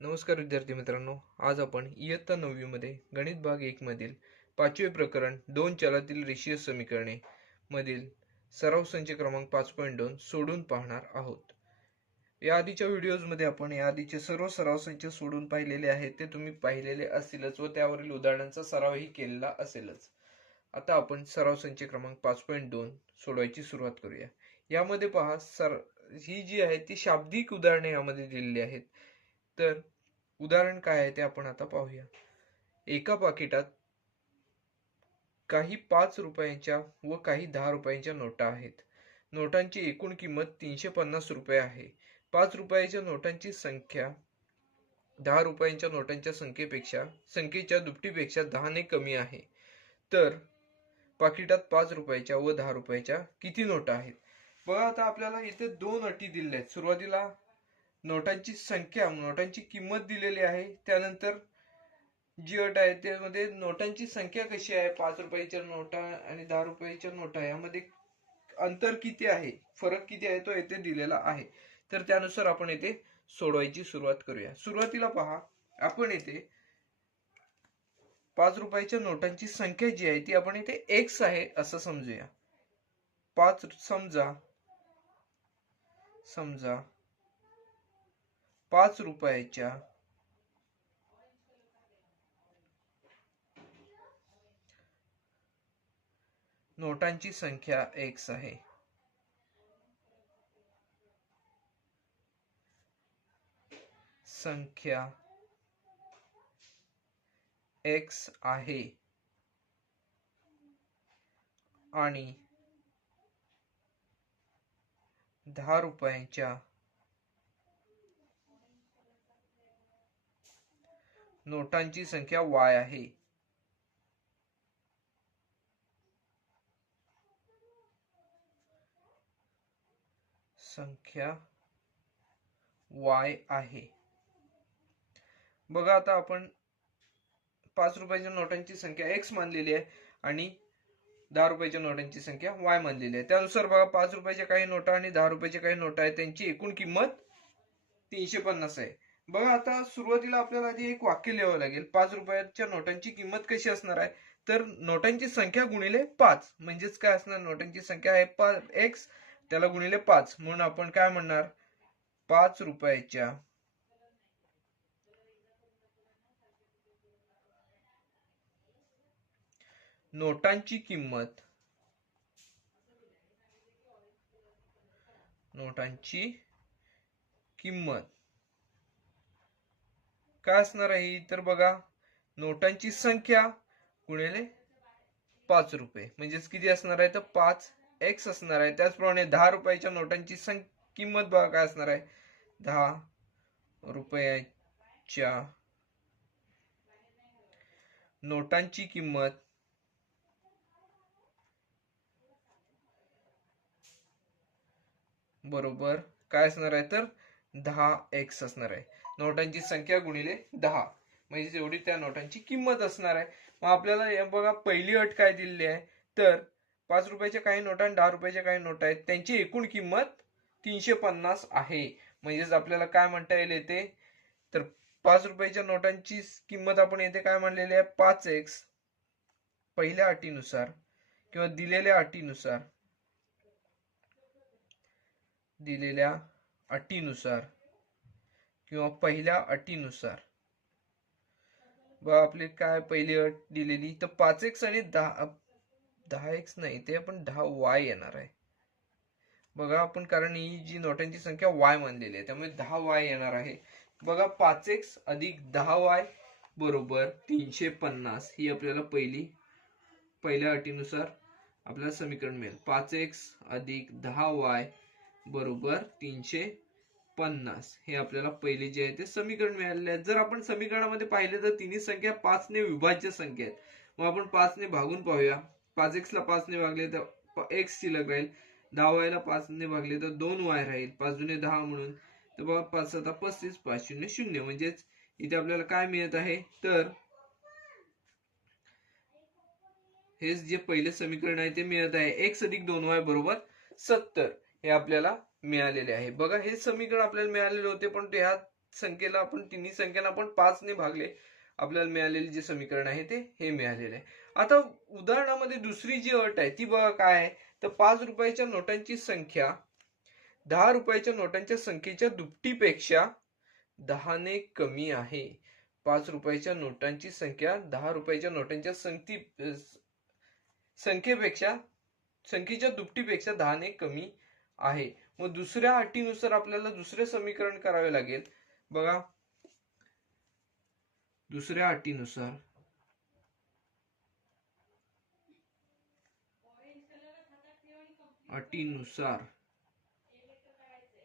नमस्कार विद्यार्थी मित्रांनो, आज आपण इयत्ता 9वी मध्ये गणित भाग 1 मधील 5वे प्रकरण दोन चलातील रेषीय समीकरणे मधील सराव संच क्रमांक 5.2 सोडून पाहणार आहोत. या आधीच्या व्हिडिओज मध्ये आपण या आधीचे सर्व सराव संच सोडून पाहिलेले आहेत, ते तुम्ही पाहिलेले असतीलच व त्यावरील उदाहरणांचा सरावही केलेला असेलच. आता आपण सराव संच क्रमांक 5.2 सोडवायची सुरुवात करूया. यामध्ये पहा, ही जी आहे ती शाब्दिक उदाहरणे यामध्ये दिलेली आहेत. तर उदाहरण काय आहे ते आपण आता पाहूया. एका पाकिटात काही 5 रुपयांच्या व काही 10 रुपयांच्या नोटा आहेत. नोटांची एकूण किंमत 350 रुपये आहे. 5 रुपयाच्या नोटांची संख्या 10 रुपयांच्या नोटांच्या संख्येच्या दुपटीपेक्षा 10 ने कमी आहे. तर पाकिटात 5 रुपयाच्या व 10 रुपयाच्या किती नोटा आहेत? बघा, आता आपल्याला इथे दोन अटी दिलेल्या आहेत. सुरुवातीला नोटांची संख्या, नोटांची किंमत दिलेली आहे. त्यानंतर जी अट आहे त्यामध्ये नोटांची संख्या कशी आहे, 5 रुपयाच्या नोटा आणि 10 रुपयाच्या नोटा यामध्ये अंतर किती आहे, फरक किती आहे तो येथे दिलेला आहे. तर त्यानुसार आपण येथे सोडवायची सुरुवात करूया. सुरुवातीला पहा, आपण येथे 5 रुपयाच्या नोटांची संख्या जी आहे ती आपण इथे x आहे असं समजूया. 5 समजा 5 रुपयाच्या नोटांची संख्या x आहे. संख्या x आहे आणि 10 रुपयांच्या नोटांची संख्या y आहे. संख्या y आहे. बघा, आता आपण 5 रुपयाच्या नोटांची संख्या x मानलेली आहे आणि 10 रुपयाच्या नोटांची संख्या y मानलेली आहे. त्यानुसार बघा, 5 रुपयाच्या काही नोटा आणि 10 रुपयाच्या काही नोटा आहेत, त्यांची एकूण किंमत 350 आहे. बघा, आता सुरुवातीला आपल्याला आधी एक वाक्य लिहावं लागेल. 5 रुपयाच्या नोटांची किंमत कशी असणार आहे, तर नोटांची संख्या गुणिले 5 म्हणजेच काय असणार, नोटांची संख्या आहे x, त्याला गुणिले 5 म्हणून आपण काय म्हणणार, 5 रुपयाच्या नोटांची किंमत काय असणार आहे, तर बघा, नोटांची संख्या गुणिले 5 रुपये म्हणजेच किती असणार आहे, तर 5x असणार आहे. त्याचप्रमाणे 10 रुपयाच्या नोटांची किंमत बघा काय असणार आहे, 10 रुपयाच्या नोटांची किंमत बरोबर काय असणार आहे, तर 10x असणार आहे. नोटांची संख्या गुणिले 10 म्हणजे एवढी त्या नोटांची किंमत असणार आहे. मग आपल्याला बघा, पहिली अट काय दिलेली आहे, तर 5 रुपयाच्या काही नोटा आणि 10 रुपयाच्या काही नोटा आहेत, त्यांची एकूण किंमत 350 आहे. म्हणजेच आपल्याला काय म्हणता येईल येते, तर 5 रुपयाच्या नोटांची किंमत आपण येथे काय म्हणलेली आहे, 5x पहिल्या अटीनुसार किंवा दिलेल्या किंवा पहिल्या अटीनुसार बघा, आपली काय पहिली अट दिलेली, तर 5x आणि 10x नाही, ते आपण 10y येणार आहे. बघा, आपण कारण ही जी नोटांची संख्या y मानलेली आहे त्यामुळे 10y येणार आहे. बघा, 5x अधिक 10y बरोबर 350 ही आपल्याला पहिल्या अटीनुसार आपल्याला समीकरण मिळेल. 5x अधिक 10y बरोबर 350 हे आपल्याला पहिले जे आहे ते समीकरण मिळालेले आहे. जर आपण समीकरणामध्ये पाहिले तर तिन्ही संख्या 5 ने विभाज्य संख्या आहेत. मग आपण 5 ने भागून पाहूया. 5x ला 5 ने भागले तर x शिल्लक राहील, 10y ला 5 ने भागले तर 2y राहील, 5 दुने 10 म्हणून. तर बघा, 5 7 35, 5 0 0 म्हणजेच इथे आपल्याला काय मिळत आहे, तर हे जे पहिले समीकरण आहे ते मिळत आहे x अधिक 2y बरोबर 70 हे आपल्याला मिळालेले आहे. बघा, हे समीकरण आपल्याला मिळालेले होते, पण ह्या संख्येला आपण तिन्ही संख्यांना आपण 5 ने भागले, आपल्याला मिळालेले जे समीकरण आहे ते हे मिळालेले आहे. आता उदाहरणामध्ये दुसरी जी अट आहे ती बघा काय आहे, तर 5 रुपयाच्या नोटांची संख्या 10 रुपयाच्या नोटांच्या संख्येच्या दुपटीपेक्षा 10 ने कमी आहे. 5 रुपयाच्या नोटांची संख्या 10 रुपयाच्या नोटांच्या संख्येच्या दुपटीपेक्षा 10 ने कमी आहे. मग दुसऱ्या अटीनुसार आपल्याला दुसरे समीकरण करावे लागेल. बघा, दुसऱ्या अटीनुसार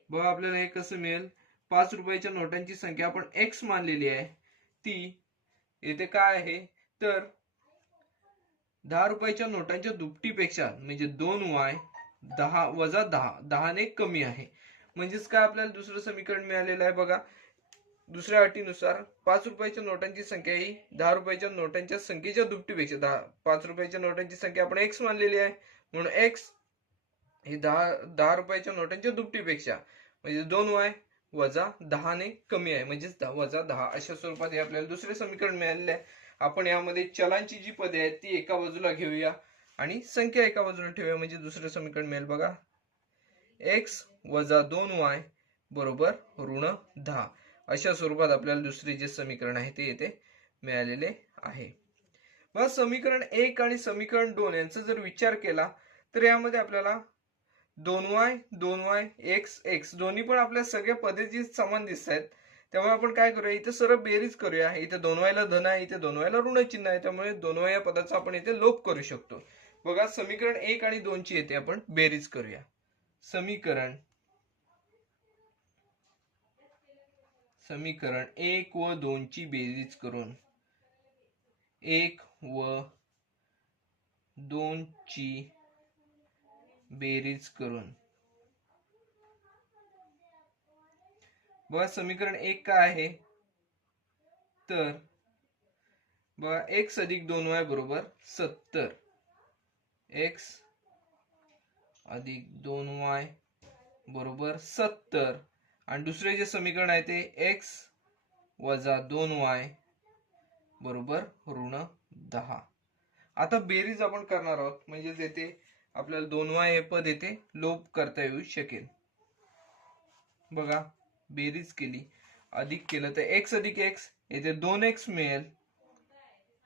बघा आपल्याला हे कसं मिळेल, 5 रुपयाच्या नोटांची संख्या आपण एक्स मानलेली आहे, ती येथे काय आहे तर 10 रुपयाच्या नोटांच्या दुपटीपेक्षा म्हणजे 2y 10 वजा 10 ने कमी आहे. म्हणजेच काय आपल्याला दुसरं समीकरण मिळालेलं आहे. बघा, दुसऱ्या अटीनुसार 5 रुपयाच्या नोटांची संख्या ही 10 रुपयाच्या नोटांच्या संख्येच्या दुपटीपेक्षा 5 रुपयाच्या नोटांची संख्या आपण एक्स मानलेली आहे, म्हणून एक्स हे 10 रुपयाच्या नोटांच्या दुपटीपेक्षा म्हणजे 2y वजा 10 ने कमी आहे, म्हणजेच वजा 10 अशा स्वरूपात हे आपल्याला दुसरे समीकरण मिळालेले आहे. आपण यामध्ये चलांची जी पदे आहेत ती एका बाजूला घेऊया आणि संख्या एका बाजूला ठेवूया, म्हणजे दुसरं समीकरण मिळेल. बघा, x वजा 2y बरोबर ऋण 10 अशा स्वरूपात आपल्याला दुसरे जे समीकरण आहे ते येथे मिळालेले आहे. बघा, समीकरण 1 आणि समीकरण 2 यांचा जर विचार केला तर यामध्ये आपल्याला 2y x दोन्ही पण आपल्या सगळ्या पद्धती समान दिसत आहेत. त्यामुळे आपण काय करूया, इथे सरळ बेरीज करूया. इथे 2y ला धन आहे, इथे 2y ला ऋण चिन्ह आहे, त्यामुळे 2y या पदाचा आपण इथे लोप करू शकतो. बघा, समीकरण 1 आणि 2 ची येथे आपण बेरीज करूया. समीकरण 1 व 2 ची बेरीज करून 1 व 2 ची बेरीज करून बघा, समीकरण 1 काय आहे तर बघा, x अधिक 2y बरोबर 70. x अधिक 2y बरोबर 70 आणि दुसरे जे समीकरण आहे ते x वजा 2y बरोबर ऋण 10. आता बेरीज आपण करणार आहोत, म्हणजे येथे आपल्याला 2y हे पद येथे लोप करता येऊ शकेल. बघा, बेरीज केली, अधिक केलं तर x अधिक x येथे 2x मिळेल.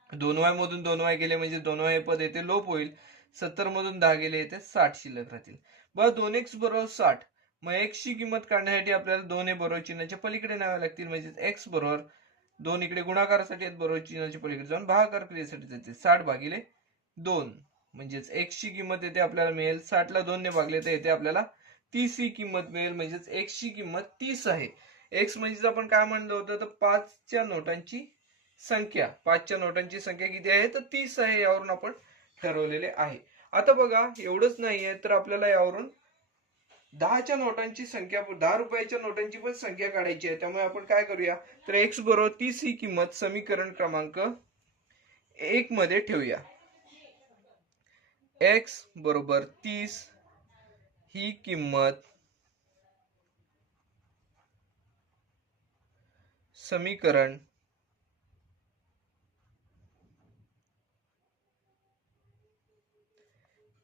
2y मधून 2y गेले म्हणजे 2y हे पद येथे लोप होईल. 70 मधून 10 गेले येथे 60 शिल्लक राहतील. बघा, 2x बरोबर 60. मग x ची किंमत काढण्यासाठी आपल्याला 2 हे बरोबर चिन्हाच्या पलीकडे न्यावे लागतील, म्हणजे x बरोबर 2 इकडे गुणाकारासाठी बरोबर चिन्हाच्या पलीकडे जाऊन भागाकार क्रियेसाठी जाते. 60 भागिले 2 म्हणजेच x ची किंमत येथे आपल्याला मिळेल. 60 ला 2 ने भागले तर येथे आपल्याला 30 ही किंमत मिळेल, म्हणजेच x ची किंमत 30 आहे. x म्हणजे आपण काय म्हणलं होतं तर 5 च्या नोटांची संख्या. 5 च्या नोटांची संख्या किती आहे तर 30 आहे, यावरून आपण ठरवलेले आहे. आता बघा, एवढंच नाहीये तर आपल्याला यावरून 10 च्या नोटांची संख्या, 10 रुपयाच्या नोटांची पण संख्या काढायची आहे. त्यामुळे आपण काय करूया तर x बरोबर 30 ही किंमत समीकरण क्रमांक 1 मध्ये ठेवूया. x बरोबर 30 ही किंमत समीकरण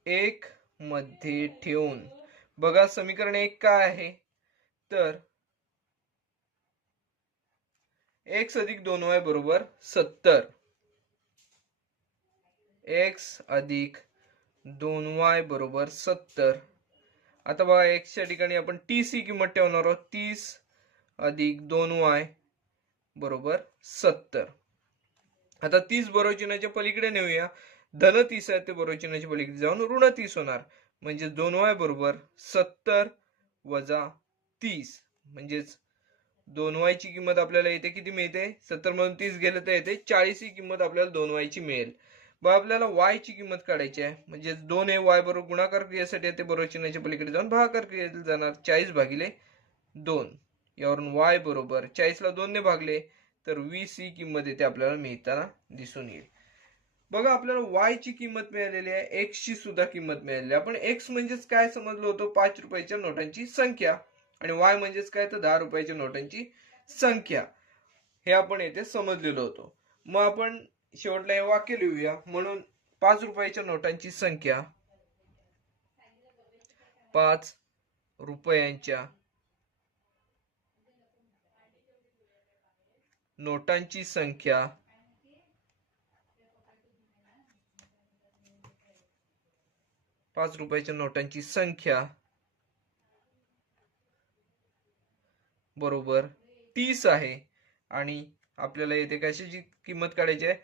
1 मध्ये ठेवून बघा, समीकरण 1 काय आहे तर x अधिक 2y बरोबर 70. x अधिक 2y बरोबर 70. आता बघा, x च्या ठिकाणी आपण 30 ही किंमत ठेवणार आहोत. 30 अधिक 2y बरोबर 70. आता 30 बरोबर चिन्हाच्या पलीकडे नेऊया. धन 30 आहे ते बरोबर चिन्हाच्या पलीकडे जाऊन ऋण 30 होणार, म्हणजे 2y बरोबर 70 वजा 30, म्हणजेच 2y ची किंमत आपल्याला येते किती मिळते, 70 मधून 30 गेले तर येते 40 ही किंमत आपल्याला 2y ची मिळेल. मग आपल्याला y ची किंमत काढायची आहे, म्हणजे 2 हे y बरोबर गुणाकार क्रियेसाठी येते बरोबर चिन्हाच्या पलीकडे जाऊन भागाकार क्रियेला जाणार. 40 भागिले 2 यावरून y बरोबर 40 ला 2 ने भागले तर 20 ही किंमत येते आपल्याला मिळताना दिसून येईल. बघा, आपल्याला y ची किंमत मिळालेली आहे, x ची सुद्धा किंमत मिळालेली आहे. आपण x म्हणजेच काय समजलो होतो, 5 रुपयाच्या नोटांची संख्या, आणि y म्हणजेच काय तर 10 रुपयाच्या नोटांची संख्या हे आपण येथे समजलेलो होतो. मग आपण शेवटला हे वाक्य लिहूया. म्हणून 5 रुपयाच्या नोटांची संख्या 5 रुपयांच्या नोटांची संख्या 5 रुपयाच्या नोटांची संख्या बरोबर 30 आहे. आणि आपल्याला येथे कशाची किंमत काढायची आहे,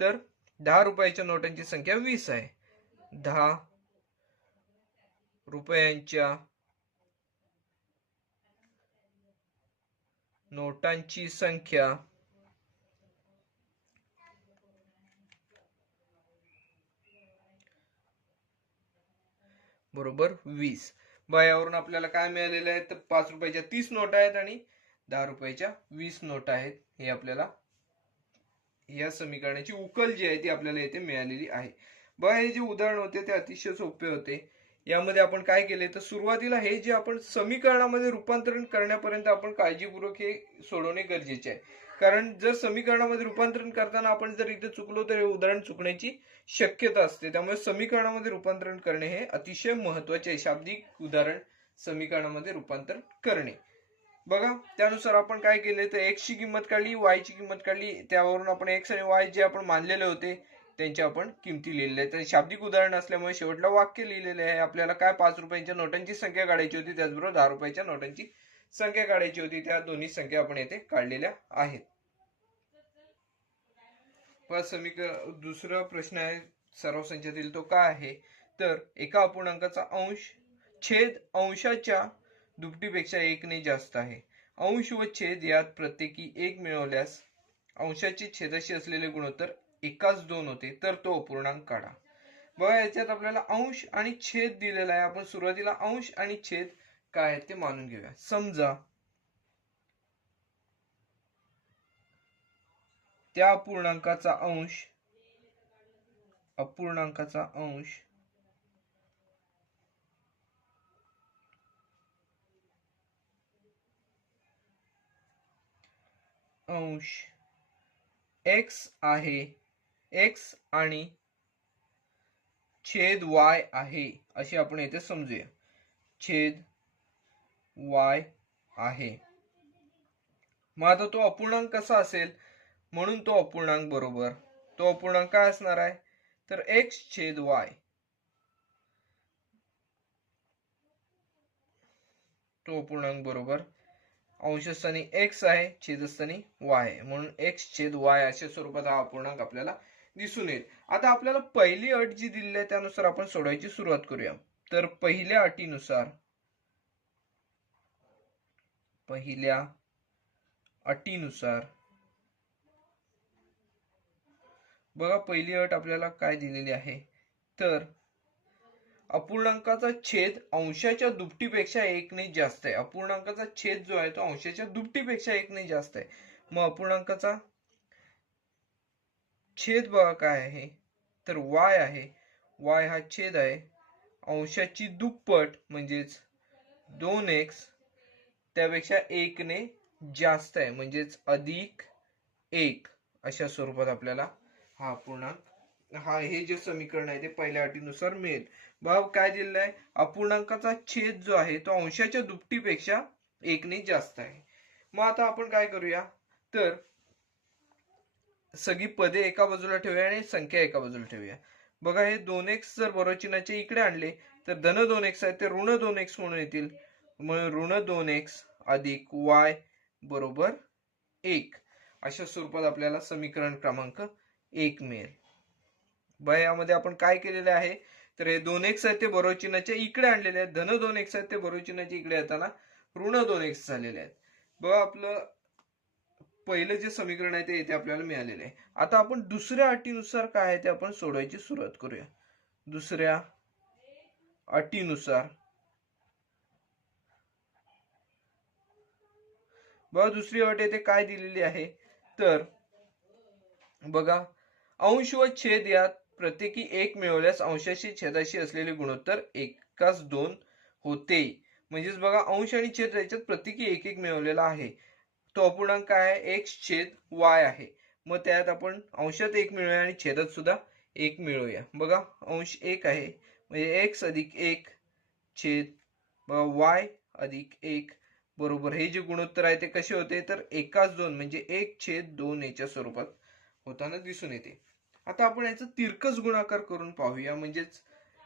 तर 10 रुपयाच्या नोटांची संख्या 20 आहे. 10 रुपयांच्या नोटांची संख्या बरोबर 20. यावरून आपल्याला काय मिळालेलं आहे, तर 5 रुपयाच्या 30 नोटा आहेत आणि 10 रुपयाच्या 20 नोटा आहेत. हे आपल्याला या समीकरणाची उकल जी आहे ती आपल्याला येथे मिळालेली आहे. हे जे उदाहरण होते ते अतिशय सोपे होते. यामध्ये आपण काय केले, तर सुरुवातीला हे जे आपण समीकरणामध्ये रूपांतरण करण्यापर्यंत आपण काळजीपूर्वक हे सोडवणे गरजेचे आहे. कारण जर समीकरणामध्ये रूपांतरण करताना आपण जर इथे चुकलो तर हे उदाहरण चुकण्याची शक्यता असते. त्यामुळे समीकरणामध्ये रूपांतरण करणे हे अतिशय महत्वाचे आहे. शाब्दिक उदाहरण समीकरणामध्ये रूपांतर करणे. त्यानुसार आपण काय केले, तर x ची किंमत काढली, y ची किंमत काढली. त्यावरून आपण x आणि y जे आपण मानलेले होते त्यांच्या आपण किमती लिहिलेल्या आहेत. तर शाब्दिक उदाहरण असल्यामुळे शेवटला वाक्य लिहिलेले आहे. आपल्याला काय 5 रुपयांच्या नोटांची संख्या काढायची होती, त्याचबरोबर 10 रुपयाच्या नोटांची संख्या काढायची होती. त्या दोन्ही संख्या आपण येथे काढलेल्या आहेत. दुसरा प्रश्न आहे सर्व संख्यातील, तो काय आहे, तर एका अपूर्णांकाचा अंश छेद अंशाच्या दुपटीपेक्षा 1 ने जास्त आहे. अंश व छेद यात प्रत्येकी 1 मिळवल्यास अंशाचे छेदाशी असलेले गुणोत्तर एकाच 2 होते, तर तो अपूर्णांक काढा. याच्यात आपल्याला अंश आणि छेद दिलेला आहे. आपण सुरुवातीला अंश आणि छेद काय आहे ते मानून घेऊया. समजा त्या अपूर्णांकाचा अंश x आहे, x आणि छेद y आहे अशी आपण येथे समजूया. छेद y आहे. मग आता तो अपूर्णांक कसा असेल, म्हणून तो अपूर्णांक बरोबर, तो अपूर्णांक काय असणार आहे, तर x छेद y. तो अपूर्णांक बरोबर अंशस्थानी x आहे, छेदस्थानी y आहे, म्हणून x छेद y अशा स्वरूपात हा अपूर्णांक आपल्याला दिसून येईल. आता आपल्याला पहिली अट जी दिलेली आहे त्यानुसार आपण सोडवायची सुरुवात करूया. तर पहिल्या अटीनुसार पहिली अट आपल्याला काय दिलेली आहे, तर अपूर्णांकाचा छेद अंशाच्या दुपटीपेक्षा 1 ने जास्त आहे. अपूर्णांकाचा छेद जो आहे तो अंशाच्या दुपटीपेक्षा 1 ने जास्त आहे. मग अपूर्णांकाचा छेद काय आहे, तर y आहे. y हा छेद आहे. अंशाची दुप्पट म्हणजेच 2x त्यापेक्षा 1 ने जास्त आहे, म्हणजेच अधिक 1 अशा स्वरूपात आपल्याला हा अपूर्णांक हे जे समीकरण आहे ते पहिल्या अटीनुसार मिळेल. काय दिलेलं आहे, अपूर्णांकाचा छेद जो आहे तो अंशाच्या दुपटीपेक्षा 1 ने जास्त आहे. मग आता आपण काय करूया, तर सगळी पदे एका बाजूला ठेवूया आणि संख्या एका बाजूला ठेवूया. हे 2x जर बरोबर चिन्हाचे इकडे आणले तर धन 2x आहे ते ऋण 2x म्हणून येतील. म्हणून ऋण 2x अधिक y बरोबर 1 अशा स्वरूपात आपल्याला समीकरण क्रमांक 1 मिळेल. यामध्ये आपण काय केलेले आहे, तर हे 2x आहेत ते बरोबर चिन्हाच्या इकडे आणलेले आहेत. धन 2x आहेत ते बरोबर चिन्हाच्या इकडे येताना ऋण 2x झालेले आहेत. आपलं पहिलं जे समीकरण आहे ते इथे आपल्याला मिळालेले आहे. आता आपण दुसऱ्या अटीनुसार काय आहे ते आपण सोडवायची सुरुवात करूया. दुसऱ्या अटीनुसार दुसरी अट येथे काय दिलेली आहे, तर अंश व छेद यात प्रत्येकी 1 मिळवल्यास अंशाशी छेदाशी असलेले गुणोत्तर एकाच 2 होते. म्हणजेच अंश आणि छेद याच्यात प्रत्येकी 1 मिळवलेला आहे. तो अपूर्णांक काय आहे, एक्स छेद वाय आहे. मग त्यात आपण अंशात 1 मिळूया आणि छेदात सुद्धा 1 मिळूया. बघा अंश 1 आहे म्हणजे एक्स अधिक 1 छेद वाय अधिक 1 बरोबर. हे जे गुणोत्तर आहे ते कसे होते तर 1:2 म्हणजे 1/2 याच्या स्वरूपात होताना दिसून येते. आता आपण याचा तिरकस गुणाकार करून पाहूया, म्हणजेच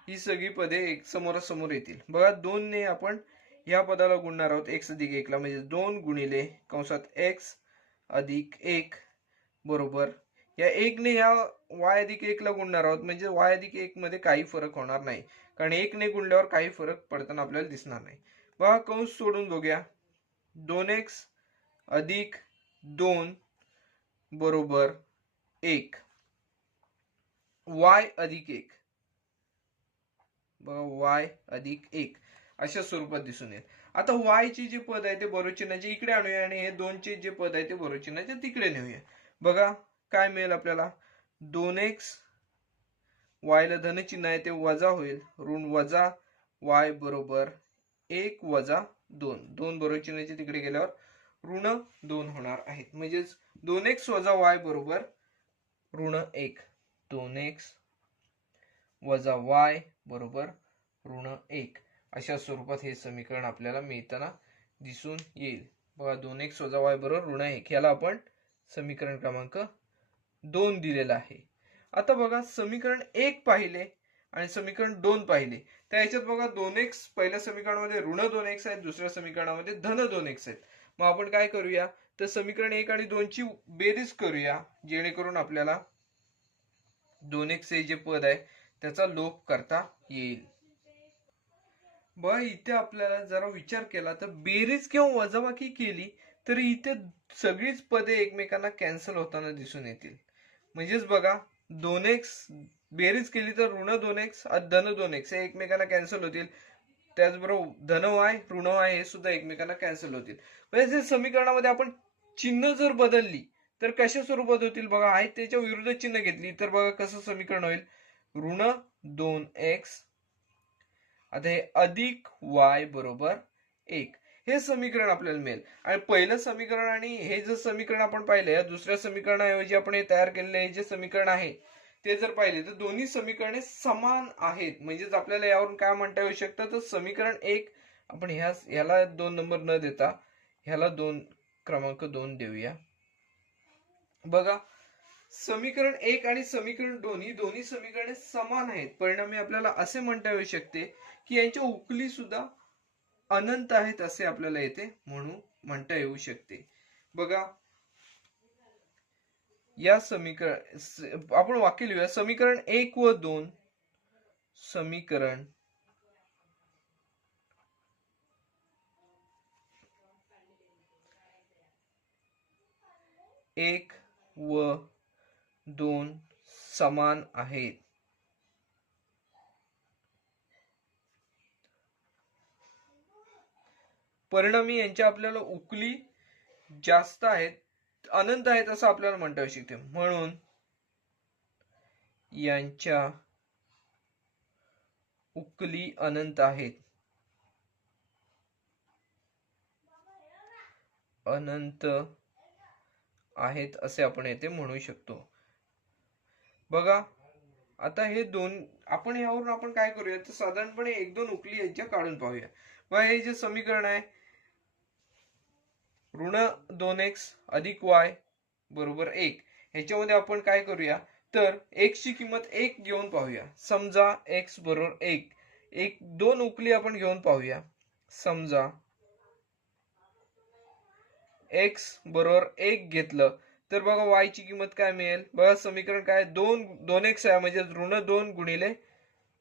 ही सगळी पदे एक समोरासमोर येतील. बघा 2 ने आपण या पदाला गुणणार आहोत x अधिक 1 ला, म्हणजे 2 गुणिले कंसात x अधिक 1 बरोबर. या 1 ने या y अधिक 1 ला गुणणार आहोत, म्हणजे y अधिक 1 मध्ये काही फरक होणार नाही, कारण 1 ने गुणल्यावर काही फरक पडताना आपल्याला दिसणार नाही. बघा कंस सोडून बघूया. 2x अधिक 2 बरोबर 1 y अधिक 1 y अधिक 1 अशा स्वरूपात दिसून येईल. आता y चे जे पद आहे ते बरोबर चिन्हाचे इकडे आणूया आणि हे 2 चे जे पद आहे ते बरोबर चिन्हाचे तिकडे नेऊया. बघा काय मिळेल आपल्याला, 2x y ला धन चिन्ह आहे ते वजा होईल, ऋण वजा y बरोबर 1 वजा 2. 2 बरोबर चिन्हाचे तिकडे गेल्यावर ऋण 2 होणार आहेत, म्हणजेच 2x वजा y बरोबर ऋण 1. 2x वजा y बरोबर ऋण 1 अशा स्वरूपात हे समीकरण आपल्याला मिळताना दिसून येईल. बघा 2x वजा y बरोबर ऋण 1 याला आपण समीकरण क्रमांक 2 दिलेला आहे. आता बघा समीकरण 1 पाहिले आणि समीकरण 2 पाहिले, त्या याच्यात बघा 2x पहिल्या समीकरणामध्ये ऋण 2x आहेत, दुसऱ्या समीकरणामध्ये धन 2x आहेत. मग आपण काय करूया तर समीकरण 1 आणि 2 ची बेरीज करूया, जेणेकरून आपल्याला 2x हे जे पद आहे त्याचा लोप करता येईल. बघा इथे आपल्याला जरा विचार केला तर बेरीज किंवा वजाबाकी केली तर इथे सगळीच पदे एकमेकांना कॅन्सल होताना दिसून येतील. म्हणजेच बघा 2x बेरीज केली तर ऋण 2x धन 2x हे एकमेकांना कॅन्सल होतील, त्याचबरोबर धन y ऋण y हे सुद्धा एकमेकांना कॅन्सल होतील. म्हणजे समीकरणामध्ये आपण चिन्ह जर बदलली तर कशा स्वरूपात होतील बघा, आहे त्याच्या विरुद्ध चिन्ह घेतली तर बघा कसं समीकरण होईल, ऋण 2x आता हे अधिक y बरोबर 1 हे समीकरण आपल्याला मिळेल. आणि पहिलं समीकरण आणि हे जे समीकरण आपण पाहिलं या दुसऱ्या समीकरणाऐवजी आपण हे तयार केलेले हे जे समीकरण आहे ते जर पाहिले तर दोन्ही समीकरणे समान आहेत. म्हणजेच आपल्याला यावरून काय म्हणता येऊ शकतं तर समीकरण 1 आपण ह्याला 2 नंबर न देता ह्याला क्रमांक 2 देऊया. बघा समीकरण 1 आणि समीकरण 2 ही दोन्ही समीकरणे समान आहेत, परिणामी आपल्याला असे म्हणता येऊ शकते की यांच्या उकली सुद्धा अनंत आहेत असे आपल्याला येथे म्हणता येऊ शकते. बघा या समीकरण आपण वाक्य लिहूया, समीकरण 1 व 2 समीकरण 1 व 2 समान आहेत. परिणामी यांच्या आपल्याला उकली जास्त आहेत, अनंत आहेत असं आपल्याला म्हणता येऊ शकते. म्हणून यांच्या उकली अनंत आहेत, अनंत आहेत असे आपण येथे म्हणू शकतो. बघा आता हे दोन आपण यावरून आपण काय करूया तर साधारणपणे 1-2 उकली यांच्या काढून पाहूया. बघा हे जे समीकरण आहे ऋण 2x अधिक y बरोबर 1 ह्याच्यामध्ये आपण काय करूया तर x ची किंमत 1 घेऊन पाहूया. समजा x बरोबर 1 2 उकली आपण घेऊन पाहूया. समजा x बरोबर 1 घेतलं तर बघा y ची किंमत काय मिळेल. बघा समीकरण काय 2x आहे, म्हणजे ऋण 2 गुणिले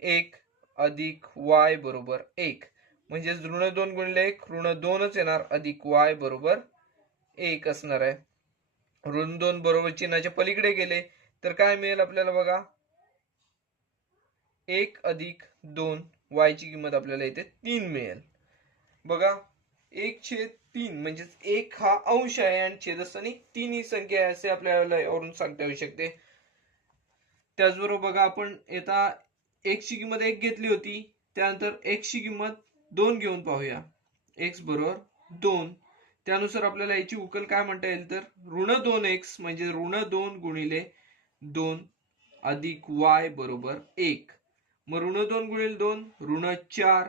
1 अधिक y बरोबर 1 म्हणजे ऋण 2 गुणिले 1 ऋण 2च येणार अधिक y बरोबर 1 असणार आहे. ऋण 2 बरोबर चिन्हाच्या पलीकडे गेले तर काय मिळेल आपल्याला बघा 1 अधिक 2 y ची किंमत आपल्याला इथे 3 मिळेल. बघा 1/3 म्हणजे 1 हा अंश आहे आणि छेदस्थानी 3 ही संख्या आहे असे आपल्याला यावरून सांगता येऊ शकते. त्याचबरोबर बघा आपण येता x ची किंमत 1 घेतली होती, त्यानंतर x ची किंमत 2 घेऊन पाहूया. x बरोबर 2 त्यानुसार आपल्याला याची उकल काय म्हणता येईल तर ऋण 2x म्हणजे ऋण 2 गुणिले 2 अधिक y बरोबर 1. मग ऋण 2 गुणिले 2 ऋण 4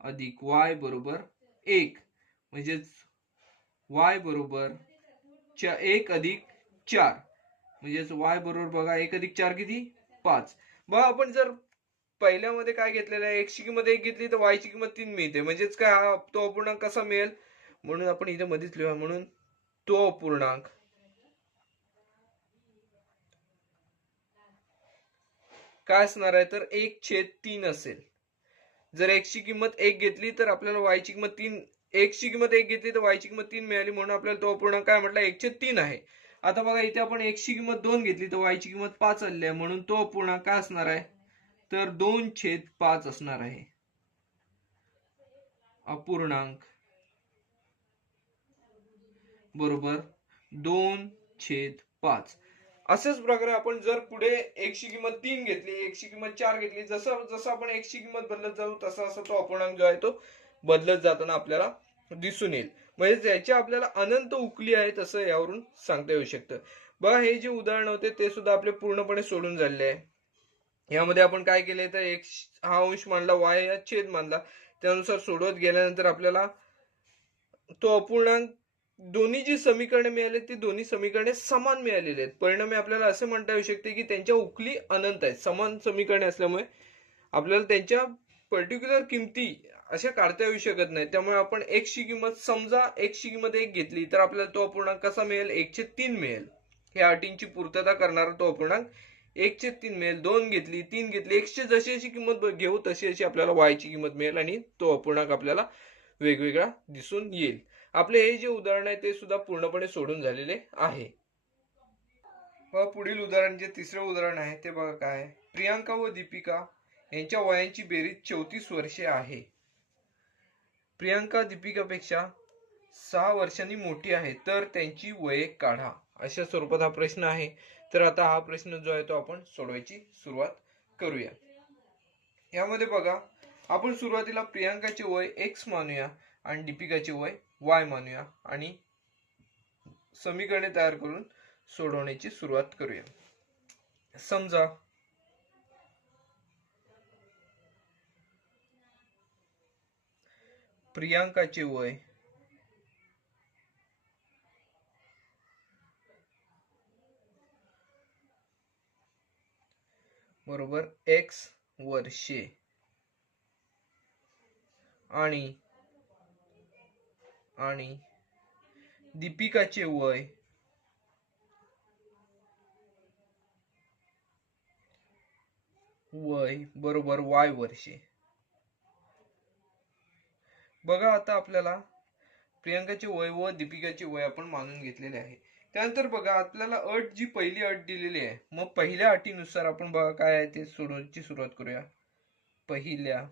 अधिक y बरोबर 1 म्हणजेच y बरोबर 1 अधिक 4 म्हणजेच y बरोबर बघा 1 अधिक 4 किती 5. बघा आपण जर पहिल्यामध्ये काय घेतलेलं आहे x ची किंमत 1 घेतली तर y ची किंमत 3 मिळते म्हणजेच काय हा तो अपूर्णांक कसा मिळेल म्हणून आपण इथे मध्येच लिहूया म्हणून तो अपूर्णांक काय असणार आहे तर 1/3 असेल. जर x ची किंमत 1 घेतली तर आपल्याला y ची किंमत 3 x ची किंमत 1 घेतली तर y ची किंमत 3 मिळाली म्हणून आपल्याला तो अपूर्णांक काय म्हटला 1/3 आहे. आता बघा इथे आपण x ची किंमत 2 घेतली तर y ची किंमत 5 आली आहे म्हणून तो अपूर्णांक काय असणार आहे तर 2/5 असणार आहे. अपूर्णांक बरोबर 2/5. अशाच प्रकारे आपण जर पुढे x ची किंमत 3 घेतली x ची किंमत 4 घेतली जसं जसं आपण x ची किंमत बदलत जाऊ तसा असा तो अपूर्णांक जो आहे तो बदलत जाताना आपल्याला दिसून येईल. म्हणजे ज्याच्या आपल्याला अनंत उकली आहे तसं यावरून सांगता येऊ शकतं. बघा हे जे उदाहरण होते ते सुद्धा आपले पूर्णपणे सोडून झालेले आहे. यामध्ये आपण काय केले तर x हा अंश मानला y हा छेद मानला त्यानुसार सोडवत गेल्यानंतर आपल्याला तो अपूर्णांक दोन्ही जी समीकरणे मिळाली ती दोन्ही समीकरणे समान मिळालेली आहेत. परिणामी आपल्याला असे म्हणता येऊ शकते की त्यांच्या उकली अनंत आहेत. समान समीकरणे असल्यामुळे आपल्याला त्यांच्या पर्टिक्युलर किमती अशा काढता येऊ शकत नाही. त्यामुळे आपण x ची किंमत समजा x ची किंमत 1 घेतली तर आपल्याला तो अपूर्णांक कसा मिळेल 1/3 मिळेल. या अटींची पूर्तता करणारा तो अपूर्णांक 1/3 मिळेल. 2 घेतली 3 घेतली x ची जशी जशी किंमत घेऊ तशी अशी आपल्याला y ची किंमत मिळेल आणि तो अपूर्णांक आपल्याला वेगवेगळा दिसून येईल. आपले हे जे उदाहरण आहे ते सुद्धा पूर्णपणे सोडून झालेले आहे. पुढील उदाहरण जे तिसरे उदाहरण आहे ते बघा काय आहे. प्रियांका व दीपिका यांच्या वयांची बेरीज 34 वर्षे आहे. प्रियांका दीपिकापेक्षा 6 वर्षांनी मोठी आहे तर त्यांची वये काढा. अशा स्वरूपात हा प्रश्न आहे. तर आता हा प्रश्न जो आहे तो आपण सोडवायची सुरुवात करूया. यामध्ये बघा आपण सुरुवातीला प्रियांकाचे वय x मानूया आणि दीपिकाचे वय y मानूया आणि समीकरणे तयार करून सोडवण्याची सुरुवात करूया. समजा प्रियांकाचे वय बरोबर x वर्षे आणि दीपिकाचे वय बरोबर y वर्षे. बघा आता आपल्याला प्रियांकाचे वय व दीपिकाचे वय आपण मानून घेतलेले आहे. त्यानंतर बघा आपल्याला अट जी पहिली अट दिलेली आहे मग पहिल्या अटीनुसार आपण बघा काय आहे ते सोडवण्याची सुरुवात करूया. पहिल्या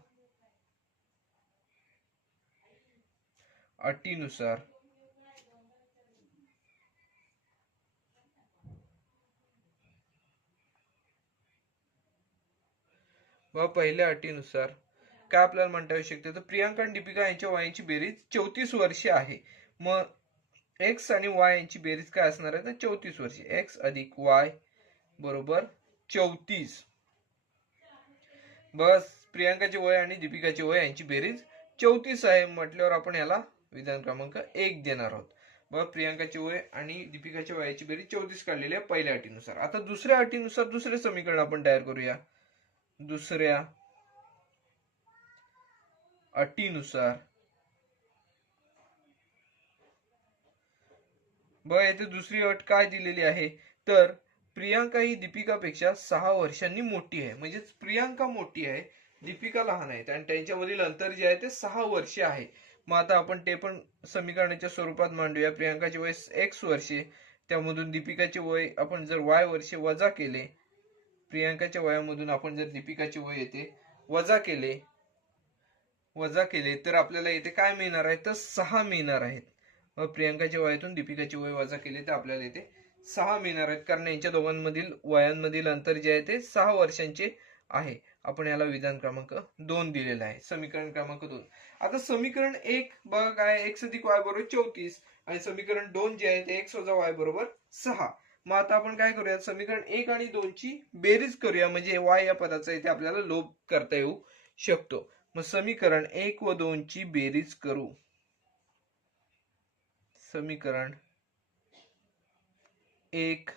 अटीनुसार पहिल्या अटीनुसार काय आपल्याला म्हणता येऊ शकते तर प्रियांका आणि दीपिका यांच्या वयांची बेरीज 34 वर्षे आहे. मग x आणि y यांची बेरीज काय असणार आहे तर 34 वर्षे. x अधिक y बरोबर 34. बस प्रियांकाचे वय आणि दीपिकाचे वय यांची बेरीज 34 आहे म्हटल्यावर आपण याला विधान क्रमांक 1 देणार आहोत. बघ प्रियांकाचे वय आणि दीपिकाच्या वयाची बेरीज 34 काढलेली आहे पहिल्या अटीनुसार. आता दुसऱ्या अटीनुसार दुसरे समीकरण आपण तयार करूया. दुसऱ्या अटीनुसार बघा येथे दुसरी अट काय दिलेली आहे तर प्रियांका ही दीपिकापेक्षा 6 वर्षांनी मोठी आहे. म्हणजेच प्रियांका मोठी आहे दीपिका लहान आहे आणि त्यांच्यामधील अंतर जे आहे ते 6 वर्षे आहे. मग आता आपण ते पण समीकरणाच्या स्वरूपात मांडूया. प्रियांकाचे वय x वर्षे त्यामधून दीपिकाचे वय आपण जर y वर्षे वजा केले प्रियांकाच्या वयामधून आपण जर दीपिकाचे वय येते वजा केले तर आपल्याला येथे काय मिळणार आहे तर 6 मिळणार आहेत. प्रियांकाच्या वयातून दीपिकाचे वय वजा केले तर आपल्याला येथे 6 मिळणार आहेत कारण यांच्या दोघांमधील वयांमधील अंतर जे आहे ते 6 वर्षांचे आहे. आपण याला विधान क्रमांक 2 दिलेला आहे, समीकरण क्रमांक 2. आता समीकरण 1 बघा काय, x अधिक y बरोबर 34 आणि समीकरण 2 जे आहे ते x वजा y बरोबर 6. मग आता आपण काय करूया, समीकरण 1 आणि 2 ची बेरीज करूया, म्हणजे y या पदाचा इथे आपल्याला लोप करता येऊ शकतो. मग समीकरण 1 व 2 ची बेरीज करू. समीकरण 1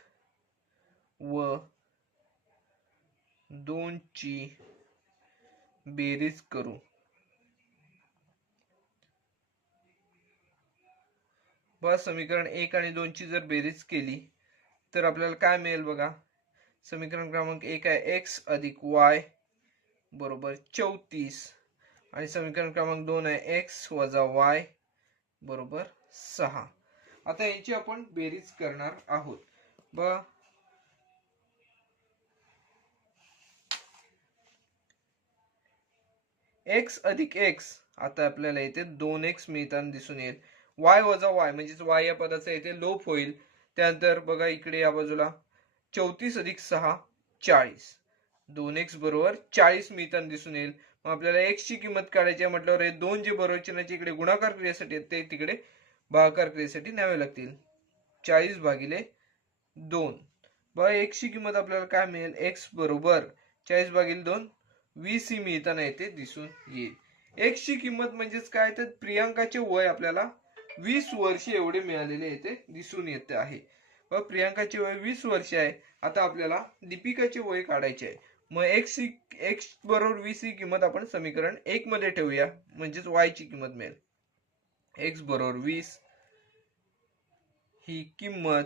व 2 ची बेरीज करू. बघा समीकरण 1 आणि 2 ची जर बेरीज केली तर आपल्याला काय मिळेल बघा. समीकरण क्रमांक 1 आहे x अधिक y बरोबर 34 आणि समीकरण क्रमांक 2 आहे x वजा y बरोबर 6. आता याची आपण बेरीज करणार आहोत. बघा x अधिक x, आता आपल्याला इथे 2x मिळताना दिसून येईल. y वजा y म्हणजेच y या पदाचा इथे लोप होईल. त्यानंतर बघा इकडे या बाजूला 34 अधिक 6 40, 2x बरोबर 40 मिळताना दिसून येईल. मग आपल्याला x ची किंमत काढायची आहे म्हटल्यावर हे 2 जे बरोबर चिन्हाचे इकडे गुणाकार क्रियेसाठी ते तिकडे भागाकार क्रियेसाठी न्यावे लागतील. 40 भागिले 2. बघा x ची किंमत आपल्याला काय मिळेल, x बरोबर 40 भागिले 2 20 ही मिळताना येते दिसून येईल. x ची किंमत म्हणजेच काय, तर प्रियांकाचे वय आपल्याला 20 वर्ष एवढे मिळालेले येते दिसून येते आहे. व प्रियांकाचे वय 20 वर्ष आहे. आता आपल्याला दीपिकाचे वय काढायचे आहे. मग x बरोबर 20 ही किंमत आपण समीकरण 1 मध्ये ठेवूया, म्हणजेच y ची किंमत मिळेल. x बरोबर 20 ही किंमत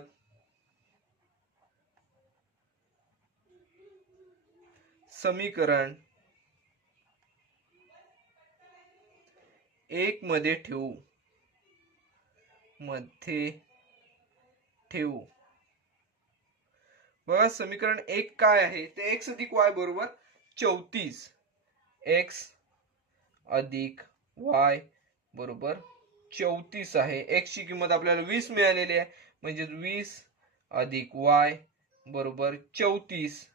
समीकरण 1 मध्ये ठेवू. बघा समीकरण 1 काय आहे, ते x अधिक y बरोबर 34, x अधिक y बरोबर 34 आहे. x ची किंमत आपल्याला 20 मिळालेली आहे, म्हणजे 20 अधिक y बरोबर 34.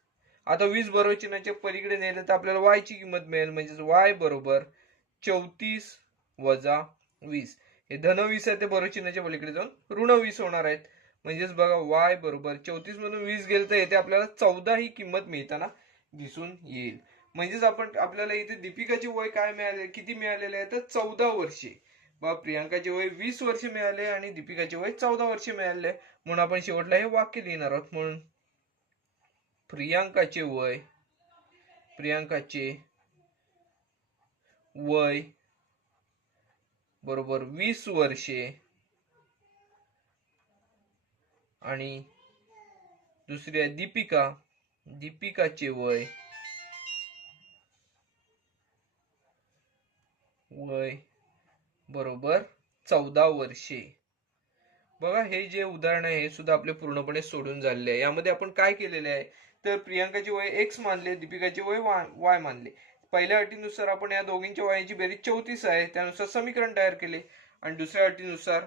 आता 20 बरोबर चिन्हाच्या पलीकडे नेले तर आपल्याला y ची किंमत मिळेल, म्हणजे y बरोबर 34 वजा 20. हे धन 20 आहे ते बरोबर चिन्हाच्या पलीकडे जाऊन ऋण 20 होणार आहेत. म्हणजेच बघा y बरोबर 34 मधून 20 गेले तर येथे आपल्याला 14 ही किंमत मिळताना दिसून येईल. म्हणजेच आपल्याला इथे दीपिकाचे वय काय मिळाले, किती मिळालेले आहे, तर 14 वर्षे. बघा प्रियांकाचे वय 20 वर्ष मिळाले आणि दीपिकाचे वय 14 वर्ष मिळाले. म्हणून आपण शेवटला हे वाक्य लिहिणार आहोत. म्हणून प्रियांकाचे वय बरोबर 20 वर्षे आणि दुसरी आहे दीपिकाचे वय बरोबर 14 वर्षे. बघा हे जे उदाहरण आहे हे सुद्धा आपले पूर्णपणे सोडून झालेले आहे. यामध्ये आपण काय केलेले आहे, तर प्रियांकाचे वय x मानले, दीपिकाचे वय y मानले. पहिल्या अटीनुसार आपण या दोघींच्या वयाची बेरीज 34 आहे, त्यानुसार समीकरण तयार केले. आणि दुसऱ्या अटीनुसार